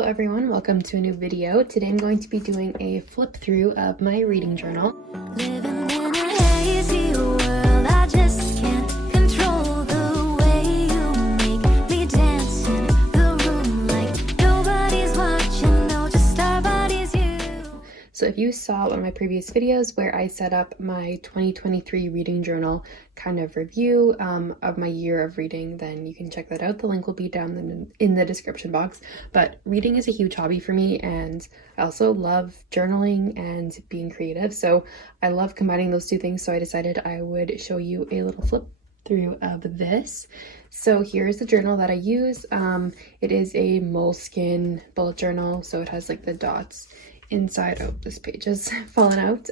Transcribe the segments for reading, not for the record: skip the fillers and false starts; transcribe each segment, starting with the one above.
Hello everyone, welcome to a new video. Today I'm going to be doing a flip through of my reading journal. Living in a hazy world, I just can't control the way you make me dance in the room like nobody's watching, no, just our bodies, you. So if you saw one of my previous videos where I set up my 2023 reading journal kind of review of my year of reading, then you can check that out. The link will be down in the description box. But reading is a huge hobby for me, and I also love journaling and being creative. So I love combining those two things. So I decided I would show you a little flip through of this. So here's the journal that I use. It is a moleskin bullet journal, so it has like the dots inside. Oh, this page has fallen out.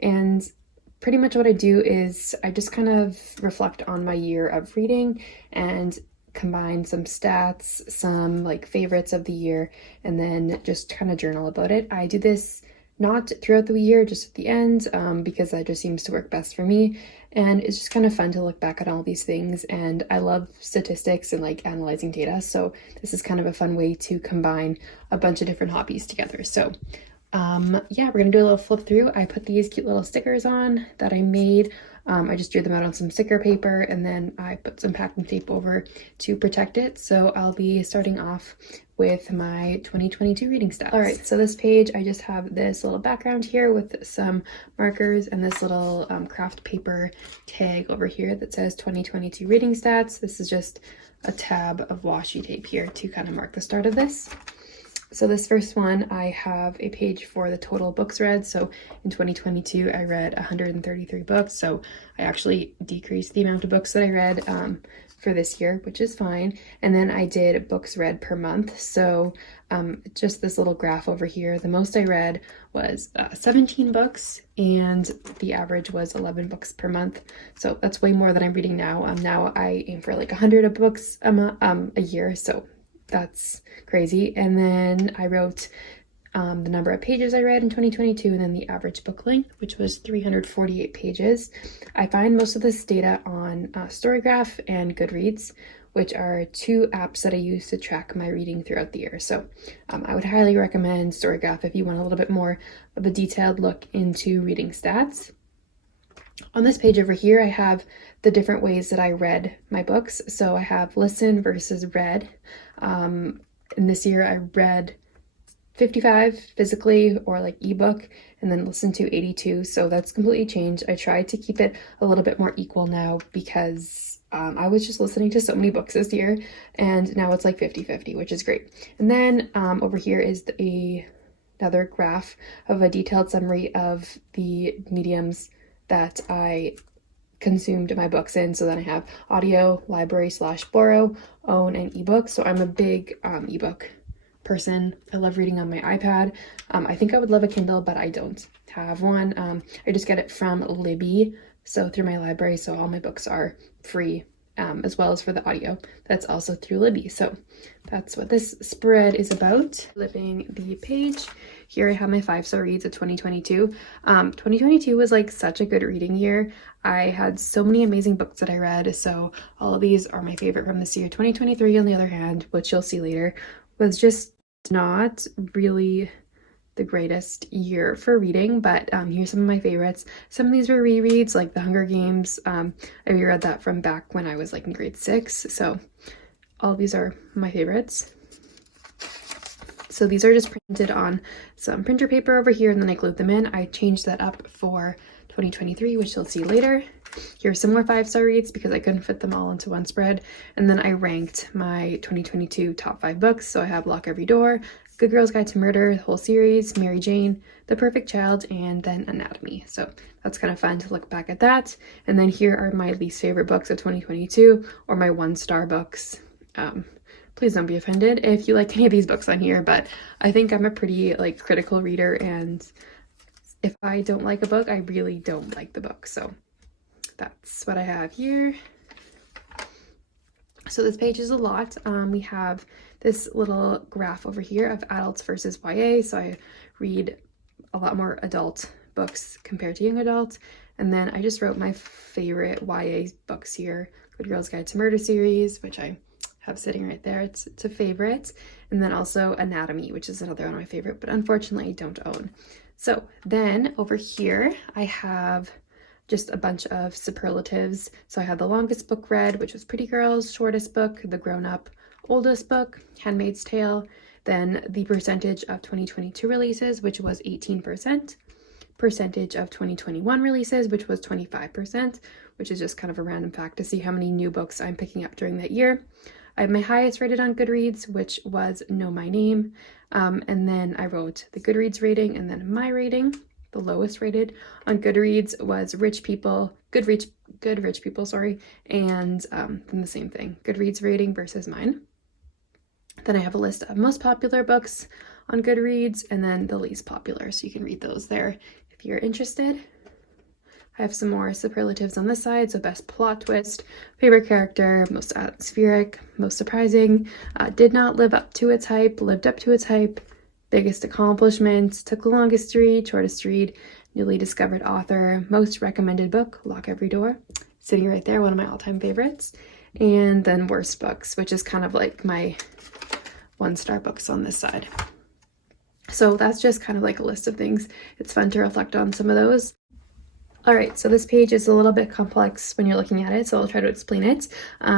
And pretty much what I do is I just kind of reflect on my year of reading and combine some stats, some like favorites of the year, and then just kind of journal about it. I do this not throughout the year, just at the end, because that just seems to work best for me. And it's just kind of fun to look back at all these things. And I love statistics and like analyzing data. So this is kind of a fun way to combine a bunch of different hobbies together. So yeah, we're gonna do a little flip through. I put these cute little stickers on that I made. I just drew them out on some sticker paper, and then I put some packing tape over to protect it. So I'll be starting off with my 2022 reading stats. All right, so this page, I just have this little background here with some markers and this little craft paper tag over here that says 2022 reading stats. This is just a tab of washi tape here to kind of mark the start of this. So this first one, I have a page for the total books read. So in 2022, I read 133 books. So I actually decreased the amount of books that I read for this year, which is fine. And then I did books read per month. So just this little graph over here, the most I read was 17 books, and the average was 11 books per month. So that's way more than I'm reading now. Now I aim for like 100 books a year. So that's crazy. And then I wrote the number of pages I read in 2022, and then the average book length, which was 348 pages. I find most of this data on Storygraph and Goodreads, which are two apps that I use to track my reading throughout the year. So I would highly recommend Storygraph if you want a little bit more of a detailed look into reading stats. On this page over here, I have the different ways that I read my books. So I have listen versus read. And this year I read 55 physically or like ebook, and then listened to 82. So that's completely changed. I tried to keep it a little bit more equal now because I was just listening to so many books this year, and now it's like 50-50, which is great. And then over here is another graph of a detailed summary of the mediums that I consumed my books in. So then I have audio, library / borrow, own, and ebook. So I'm a big ebook person. I love reading on my iPad. I think I would love a Kindle, but I don't have one. I just get it from Libby, so through my library. So all my books are free, as well as for the audio. That's also through Libby. So that's what this spread is about. Flipping the page. Here I have my 5-star reads of 2022. 2022 was like such a good reading year. I had so many amazing books that I read. So all of these are my favorite from this year. 2023, on the other hand, which you'll see later, was just not really the greatest year for reading, but here's some of my favorites. Some of these were rereads, like The Hunger Games. I reread that from back when I was like in grade 6. So all of these are my favorites. So these are just printed on some printer paper over here, and then I glued them in. I changed that up for 2023, which you'll see later. Here's some more 5-star reads because I couldn't fit them all into one spread. And then I ranked my 2022 top 5 books. So I have Lock Every Door, Good Girl's Guide to Murder, the whole series, Mary Jane, The Perfect Child, and then Anatomy. So that's kind of fun to look back at that. And then here are my least favorite books of 2022, or my 1-star books. Please don't be offended if you like any of these books on here, but I think I'm a pretty like critical reader, and if I don't like a book, I really don't like the book. So that's what I have here. So this page is a lot. We have this little graph over here of adults versus YA. So I read a lot more adult books compared to young adult. And then I just wrote my favorite YA books here. Good Girl's Guide to Murder series, which I have sitting right there. It's a favorite. and then also Anatomy, which is another one of my favorite, but unfortunately I don't own. So then over here I have just a bunch of superlatives. So I had the longest book read, which was Pretty Girls, shortest book, The Grown Up, oldest book, Handmaid's Tale, then the percentage of 2022 releases, which was 18%, percentage of 2021 releases, which was 25%, which is just kind of a random fact to see how many new books I'm picking up during that year. I have my highest rated on Goodreads, which was Know My Name, and then I wrote the Goodreads rating and then my rating. The lowest rated on Goodreads was Good Rich People, and then the same thing, Goodreads rating versus mine. Then I have a list of most popular books on Goodreads and then the least popular, so you can read those there if you're interested. I have some more superlatives on this side, so best plot twist, favorite character, most atmospheric, most surprising, did not live up to its hype, lived up to its hype, biggest accomplishment, took the longest to read, shortest to read, newly discovered author, most recommended book, Lock Every Door, sitting right there, one of my all-time favorites, and then worst books, which is kind of like my 1-star books on this side. So that's just kind of like a list of things. It's fun to reflect on some of those. All right, so this page is a little bit complex when you're looking at it, so I'll try to explain it.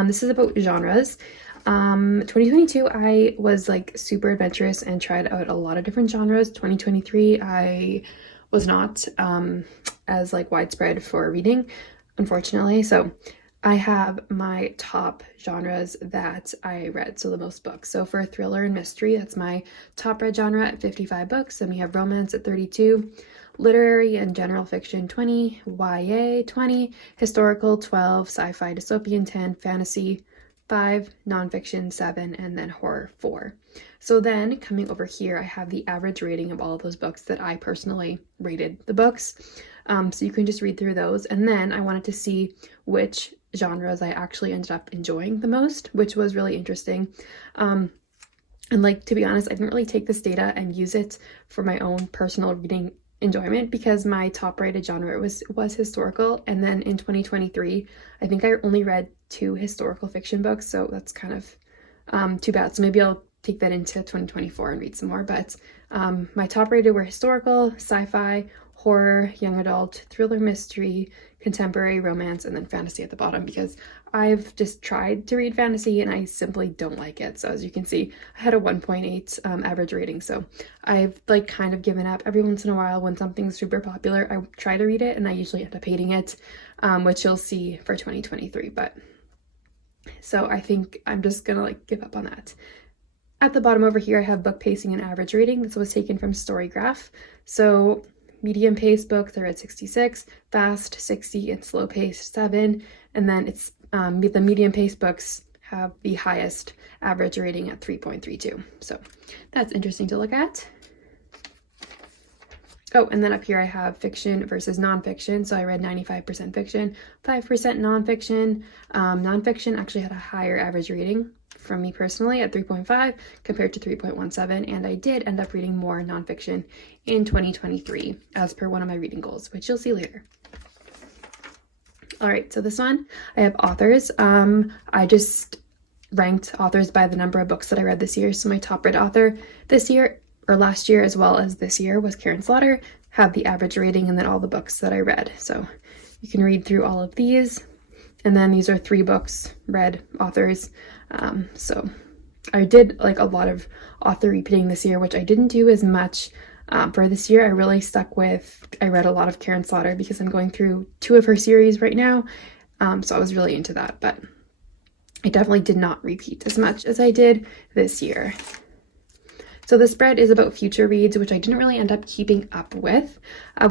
This is about genres. 2022, I was like super adventurous and tried out a lot of different genres. 2023, I was not as like widespread for reading, unfortunately. So I have my top genres that I read, so the most books. So for thriller and mystery, that's my top read genre at 55 books. Then we have romance at 32, literary and general fiction 20, YA 20, historical 12, sci-fi dystopian 10, fantasy 5, nonfiction 7, and then horror 4. So then coming over here, I have the average rating of all of those books that I personally rated the books. So you can just read through those. And then I wanted to see which genres I actually ended up enjoying the most, which was really interesting. And like, to be honest, I didn't really take this data and use it for my own personal reading enjoyment because my top rated genre was historical, and then in 2023 I think I only read 2 historical fiction books, so that's kind of too bad. So maybe I'll take that into 2024 and read some more, but my top rated were historical, sci-fi, horror, young adult, thriller, mystery, contemporary, romance, and then fantasy at the bottom, because I've just tried to read fantasy and I simply don't like it. So as you can see, I had a 1.8 average rating. So I've like kind of given up. Every once in a while when something's super popular, I try to read it and I usually end up hating it, which you'll see for 2023. But so I think I'm just gonna like give up on that. At the bottom over here, I have book pacing and average rating. This was taken from Storygraph. So medium paced books, I read 66, fast 60, and slow paced 7. And then it's the medium paced books have the highest average rating at 3.32. So that's interesting to look at. Oh, and then up here I have fiction versus nonfiction. So I read 95% fiction, 5% nonfiction. Nonfiction actually had a higher average rating from me personally at 3.5 compared to 3.17, and I did end up reading more nonfiction in 2023 as per one of my reading goals, which you'll see later. All right, so this one, I have authors. I just ranked authors by the number of books that I read this year. So my top read author this year, or last year as well as this year, was Karen Slaughter, have the average rating, and then all the books that I read. So you can read through all of these. And then these are 3 books read authors. So I did like a lot of author repeating this year, which I didn't do as much for this year. I really stuck with, I read a lot of Karen Slaughter because I'm going through 2 of her series right now. So I was really into that, but I definitely did not repeat as much as I did this year. So the spread is about future reads, which I didn't really end up keeping up with.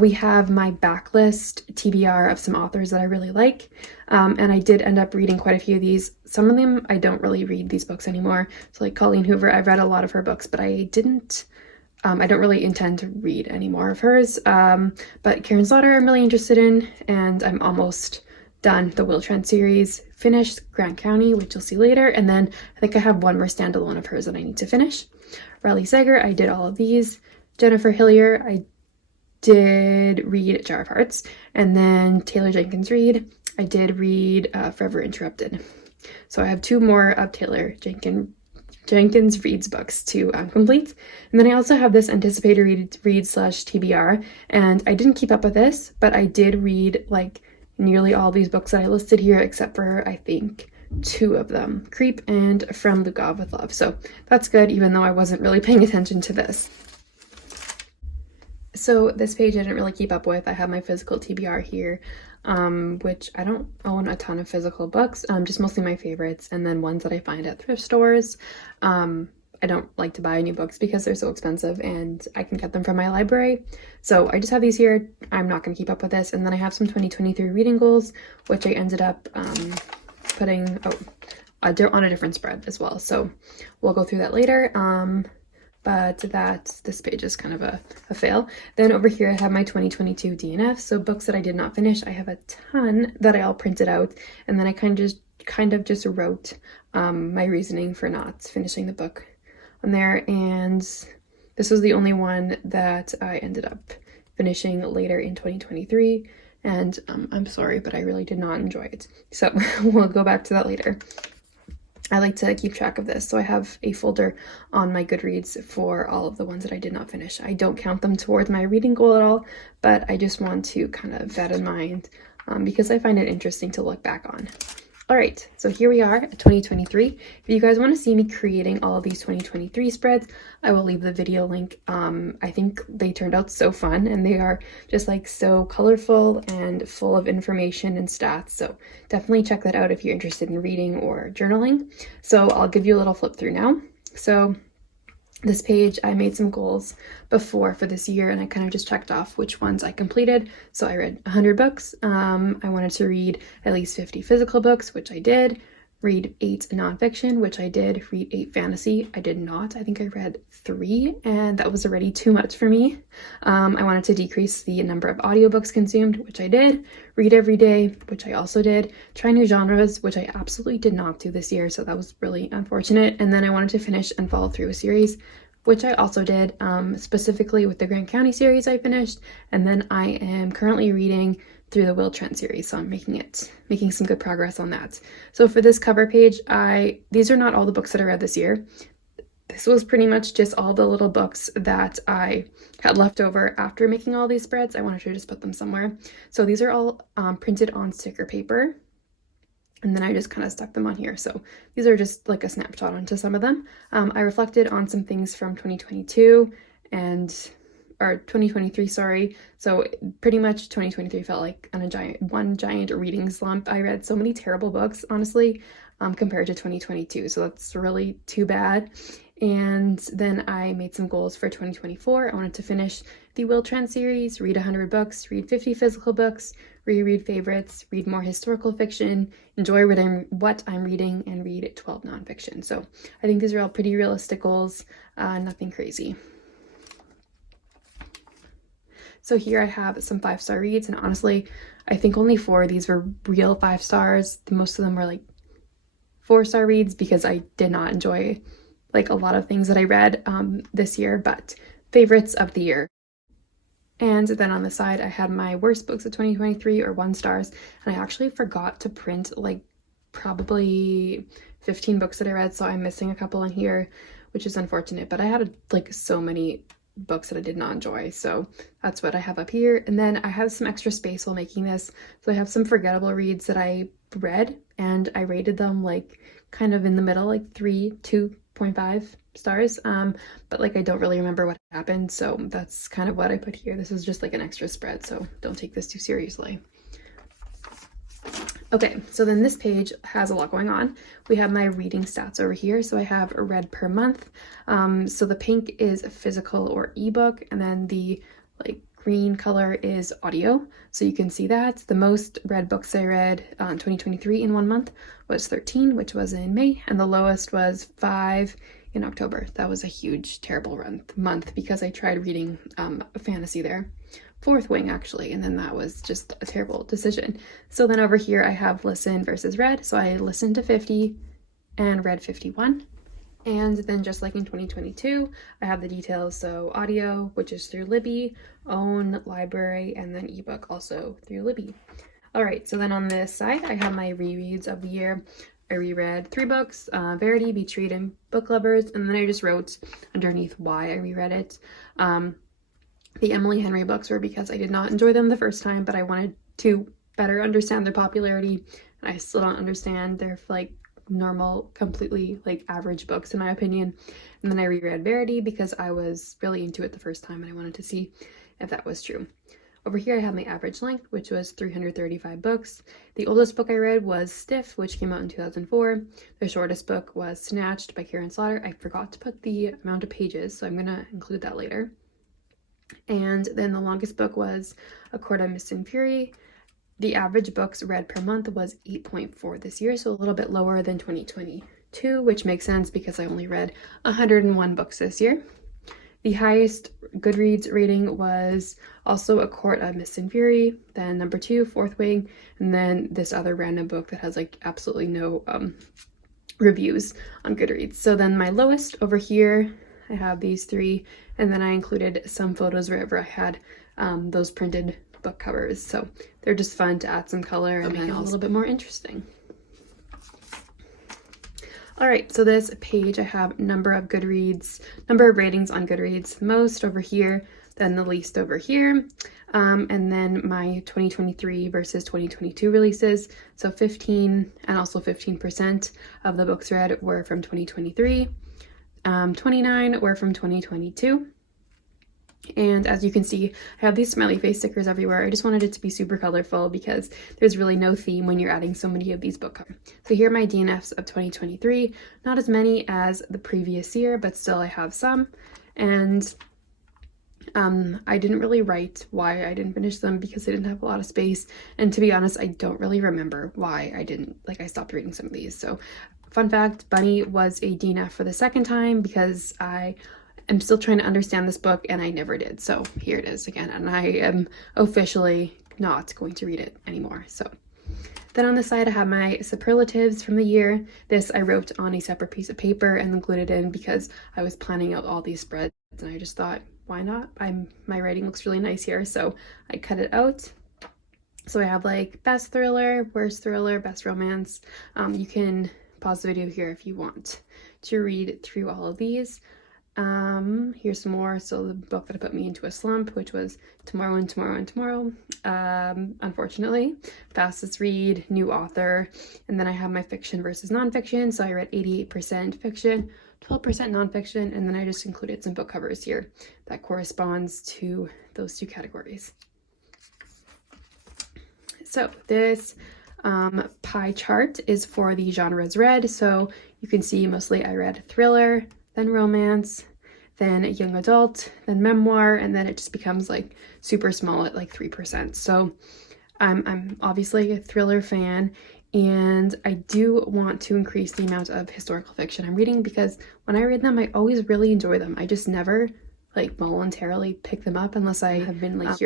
We have my backlist TBR of some authors that I really like. And I did end up reading quite a few of these. Some of them, I don't really read these books anymore. So like Colleen Hoover, I've read a lot of her books, but I don't really intend to read any more of hers. But Karen Slaughter, I'm really interested in, and I'm almost done the Will Trent series, finished Grant County, which you'll see later. And then I think I have one more standalone of hers that I need to finish. Riley Sager, I did all of these. Jennifer Hillier, I did read Jar of Hearts. And then Taylor Jenkins Reid, I did read Forever Interrupted. So I have 2 more of Taylor Jenkins Jenkins Reads books to complete. And then I also have this anticipated read slash TBR, and I didn't keep up with this, but I did read like nearly all these books that I listed here, except for I think 2 of them, Creep and From Lugov with Love. So that's good, even though I wasn't really paying attention to this. So this page I didn't really keep up with. I have my physical TBR here, which I don't own a ton of physical books, just mostly my favorites, and then ones that I find at thrift stores. I don't like to buy new books because they're so expensive and I can get them from my library. So I just have these here. I'm not going to keep up with this. And then I have some 2023 reading goals, which I ended up putting on a different spread as well. So we'll go through that later. But this page is kind of a fail. Then over here I have my 2022 DNF, so books that I did not finish. I have a ton that I all printed out, and then I kind of just wrote my reasoning for not finishing the book on there, and this was the only one that I ended up finishing later in 2023, and I'm sorry, but I really did not enjoy it. So we'll go back to that later. I like to keep track of this, so I have a folder on my Goodreads for all of the ones that I did not finish. I don't count them towards my reading goal at all, but I just want to kind of that in mind because I find it interesting to look back on. All right, so here we are at 2023. If you guys want to see me creating all of these 2023 spreads, I will leave the video link. I think they turned out so fun, and they are just like so colorful and full of information and stats. So definitely check that out if you're interested in reading or journaling. So I'll give you a little flip through now. So this page, I made some goals before for this year, and I kind of just checked off which ones I completed. So I read 100 books. I wanted to read at least 50 physical books, which I did. Read 8 nonfiction, which I did. Read 8 fantasy. I did not. I think I read 3, and that was already too much for me. I wanted to decrease the number of audiobooks consumed, which I did. Read every day, which I also did. Try new genres, which I absolutely did not do this year, so that was really unfortunate. And then I wanted to finish and follow through a series, which I also did, specifically with the Grant County series I finished. And then I am currently reading through the Will Trent series, so I'm making some good progress on that. So for this cover page, these are not all the books that I read this year. This was pretty much just all the little books that I had left over after making all these spreads. I wanted to just put them somewhere. So these are all printed on sticker paper, and then I just kind of stuck them on here. So these are just like a snapshot onto some of them. I reflected on some things from 2022 or 2023, sorry. So pretty much 2023 felt like one giant reading slump. I read so many terrible books, honestly, compared to 2022. So that's really too bad. And then I made some goals for 2024. I wanted to finish the Will Trent series, read 100 books, read 50 physical books, reread favorites, read more historical fiction, enjoy what I'm reading, and read 12 nonfiction. So I think these are all pretty realistic goals, nothing crazy. So here I have some 5-star reads, and honestly, I think only 4 of these were real 5 stars. Most of them were like 4-star reads because I did not enjoy like a lot of things that I read this year, but favorites of the year. And then on the side, I had my worst books of 2023 or 1 stars, and I actually forgot to print like probably 15 books that I read, so I'm missing a couple on here, which is unfortunate, but I had like so many books that I did not enjoy, so that's what I have up here. And then I have some extra space while making this, so I have some forgettable reads that I read, and I rated them like kind of in the middle, like 2.5 stars, but like I don't really remember what happened, so that's kind of what I put here. This is just like an extra spread, so don't take this too seriously. Okay, so then this page has a lot going on. We have my reading stats over here. So I have read per month. So the pink is physical or ebook, and then the like green color is audio. So you can see that. The most read books I read in 2023 in 1 month was 13, which was in May, and the lowest was 5 in October. That was a huge, terrible month because I tried reading fantasy there. 4th Wing actually, and then that was just a terrible decision. So then over here I have listen versus read. So I listened to 50 and read 51. And then just like in 2022, I have the details. So audio, which is through Libby, own, library, and then ebook also through Libby. All right, so then on this side, I have my rereads of the year. I reread 3 books, Verity, Beach Read, and Book Lovers, and then I just wrote underneath why I reread it. The Emily Henry books were because I did not enjoy them the first time, but I wanted to better understand their popularity, and I still don't understand. They're like normal, completely like average books in my opinion. And then I reread Verity because I was really into it the first time and I wanted to see if that was true. Over here I have my average length, which was 335 books. The oldest book I read was Stiff, which came out in 2004. The shortest book was Snatched by Karen Slaughter. I forgot to put the amount of pages, so I'm gonna include that later. And then the longest book was A Court of Mist and Fury. The average books read per month was 8.4 this year, so a little bit lower than 2022, which makes sense because I only read 101 books this year. The highest Goodreads rating was also A Court of Mist and Fury, then number 2, Fourth Wing, and then this other random book that has like absolutely no reviews on Goodreads. So then my lowest over here, I have these 3, and then I included some photos wherever I had those printed book covers. So they're just fun to add some color and make it a little bit more interesting. All right, so this page I have number of ratings on Goodreads, most over here, then the least over here, and then my 2023 versus 2022 releases. So 15 and also 15% of the books read were from 2023. 29 were from 2022. And as you can see, I have these smiley face stickers everywhere. I just wanted it to be super colorful because there's really no theme when you're adding so many of these book covers. So here are my DNFs of 2023. Not as many as the previous year, but still I have some. And I didn't really write why I didn't finish them because I didn't have a lot of space. And to be honest, I don't really remember why I stopped reading some of these. So fun fact, Bunny was a DNF for the second time because I'm still trying to understand this book and I never did. So here it is again, and I am officially not going to read it anymore. So then on the side I have my superlatives from the year. This I wrote on a separate piece of paper and included in because I was planning out all these spreads and I just thought, why not? My writing looks really nice here, so I cut it out. So I have like best thriller, worst thriller, best romance. You can pause the video here if you want to read through all of these. Here's some more. So the book that put me into a slump, which was Tomorrow and Tomorrow and Tomorrow, unfortunately. Fastest read, new author, and then I have my fiction versus nonfiction. So I read 88% fiction, 12% nonfiction, and then I just included some book covers here that corresponds to those two categories. So this pie chart is for the genres read. So you can see mostly I read thriller, then romance, then young adult, then memoir, and then it just becomes like super small at like 3%. So I'm obviously a thriller fan, and I do want to increase the amount of historical fiction I'm reading because when I read them, I always really enjoy them. I just never like voluntarily pick them up unless I have been like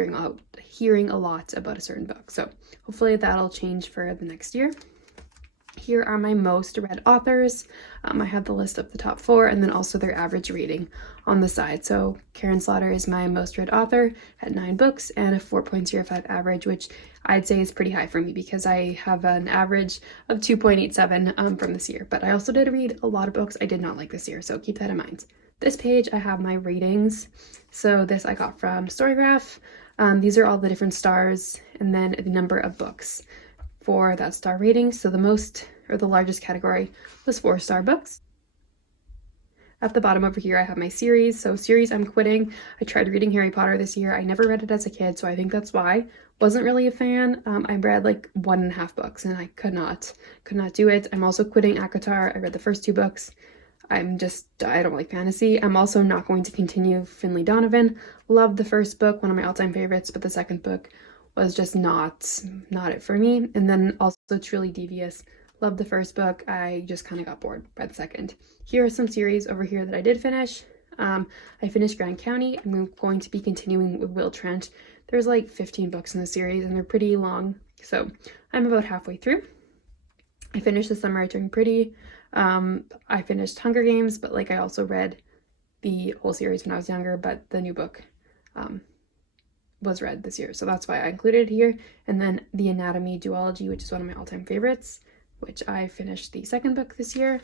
hearing a lot about a certain book. So hopefully that'll change for the next year. Here are my most read authors. I have the list of the top 4 and then also their average rating on the side. So Karen Slaughter is my most read author at 9 books and a 4.05 average, which I'd say is pretty high for me because I have an average of 2.87 from this year. But I also did read a lot of books I did not like this year, so keep that in mind. This page I have my ratings. So this I got from Storygraph. These are all the different stars and then the number of books for that star rating. So the largest category was 4-star books. At the bottom over here I have my series. So series I'm quitting. I tried reading Harry Potter this year. I never read it as a kid, so I think that's why. Wasn't really a fan. I read like 1.5 books and I could not do it. I'm also quitting ACOTAR. I read the first 2 books. I don't like fantasy. I'm also not going to continue Finley Donovan. Loved the first book, one of my all-time favorites, but the second book was just not it for me. And then also Truly Devious. Loved the first book. I just kind of got bored by the second. Here are some series over here that I did finish. I finished Grand County. I'm going to be continuing with Will Trent. There's like 15 books in the series and they're pretty long. So I'm about halfway through. I finished The Summer I Turned Pretty. I finished Hunger Games, but like I also read the whole series when I was younger, but the new book was read this year, so that's why I included it here. And then The Anatomy Duology, which is one of my all-time favorites. which I finished the second book this year.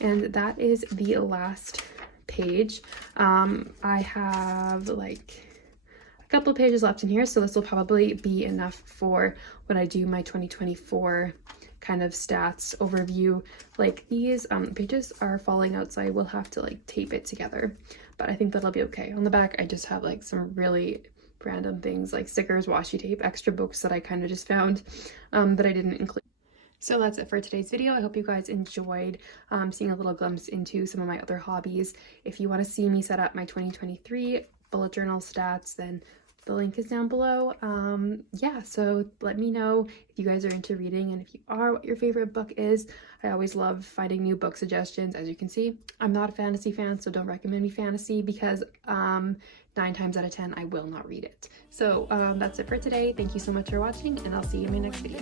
And that is the last page. I have like a couple of pages left in here, so this will probably be enough for when I do my 2024 kind of stats overview. Like these pages are falling out, so I will have to like tape it together, but I think that'll be okay. On the back I just have like some really random things like stickers, washi tape, extra books that I kind of just found that I didn't include. So that's it for today's video. I hope you guys enjoyed seeing a little glimpse into some of my other hobbies. If you want to see me set up my 2023 bullet journal stats, then the link is down below. Yeah, so let me know if you guys are into reading, and if you are, what your favorite book is. I always love finding new book suggestions. As you can see, I'm not a fantasy fan, so don't recommend me fantasy, because 9 times out of 10 I will not read it. So that's it for today. Thank you so much for watching, and I'll see you in my next video.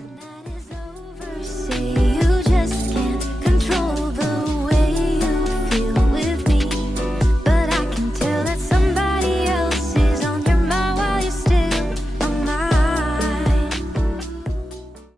Say